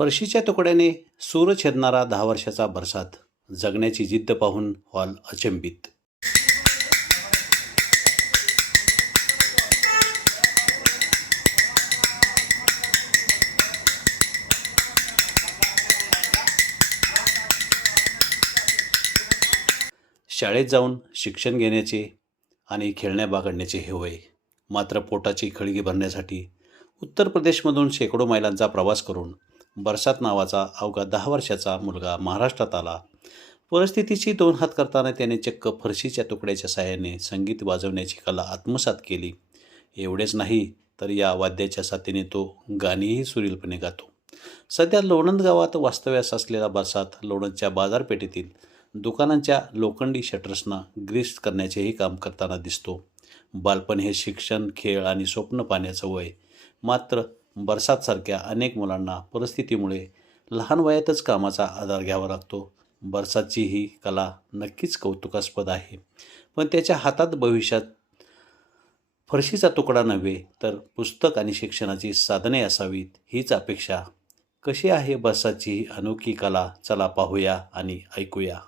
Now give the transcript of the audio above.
फरशीच्या तुकड्याने सूर छेदणारा 10 वर्षाचा बरसात जगण्याची जिद्द पाहून व्हाल अचंबित. शाळेत जाऊन शिक्षण घेण्याचे आणि खेळण्या बागडण्याचे हे वय. मात्र पोटाची खळगी भरण्यासाठी उत्तर प्रदेशमधून शेकडो मैलांचा प्रवास करून बरसात नावाचा अवघा 10 वर्षाचा मुलगा महाराष्ट्रात आला. परिस्थितीची 2 हात करताना त्याने चक्क फरशीच्या तुकड्याच्या साहाय्याने संगीत वाजवण्याची कला आत्मसात केली. एवढेच नाही तर या वाद्याच्या साथीने तो गाणीही सुरीलपणे गातो. सध्या लोणंद गावात वास्तव्यास असलेला बरसात लोणंदच्या बाजारपेठेतील दुकानांच्या लोखंडी शटर्सना ग्रीस करण्याचेही काम करताना दिसतो. बालपण हे शिक्षण, खेळ आणि स्वप्न पाहण्याचं वय. मात्र बरसातसारख्या अनेक मुलांना परिस्थितीमुळे लहान वयातच कामाचा आधार घ्यावा लागतो. बरसातची ही कला नक्कीच कौतुकास्पद आहे, पण त्याच्या हातात भविष्यात फरशीचा तुकडा नव्हे तर पुस्तक आणि शिक्षणाची साधने असावीत हीच अपेक्षा. कशी आहे बरसातची ही अनोखी कला? चला पाहूया आणि ऐकूया.